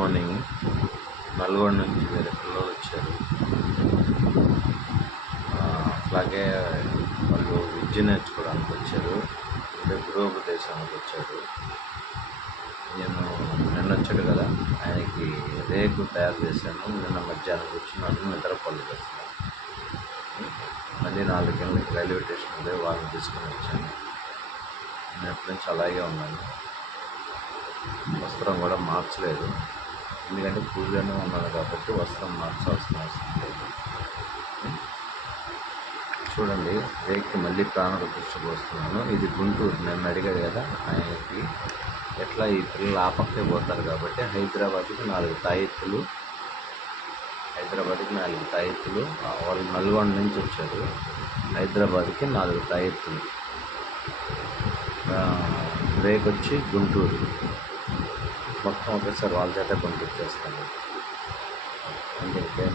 Morning Nalgonda నుంచి వేరే పిల్లలు వచ్చారు. అట్లాగే వాళ్ళు విద్య నేర్చుకోవడానికి వచ్చారు, అంటే గృహోపదేశానికి వచ్చారు. నేను నిన్న వచ్చాడు కదా, ఆయనకి రేకు తయారు చేశాను. నిన్న మధ్యాహ్నం కూర్చున్నాను, నిద్రపోలేదు అసలు. మళ్ళీ 4 గంటలకి రైల్వే స్టేషన్ పోయి వాళ్ళని తీసుకొని వచ్చాను. నేను ఎప్పటి నుంచి అలాగే ఉన్నాను. వస్త్రం కూడా మార్చలేదు, ఎందుకంటే పూజలోనే ఉన్నాను కాబట్టి వస్త్రం మార్చాల్సిన అవసరం లేదు. చూడండి, రేక్కి మళ్ళీ ప్రాణప్రతిష్ఠ పోస్తున్నాను. ఇది గుంటూరు. నన్ను అడిగాడు కదా ఆయనకి, ఎట్లా ఈ పిల్లలు ఆ పక్కే పోతారు కాబట్టి హైదరాబాద్కి 4 తాయెత్తులు, వాళ్ళు నల్గొండ నుంచి వచ్చారు. హైదరాబాద్కి 4 తాయెత్తులు, రేక్ వచ్చి గుంటూరు. మొత్తం ఒకేసారి వాళ్ళ చేత పంపించేస్తాను. అందుకే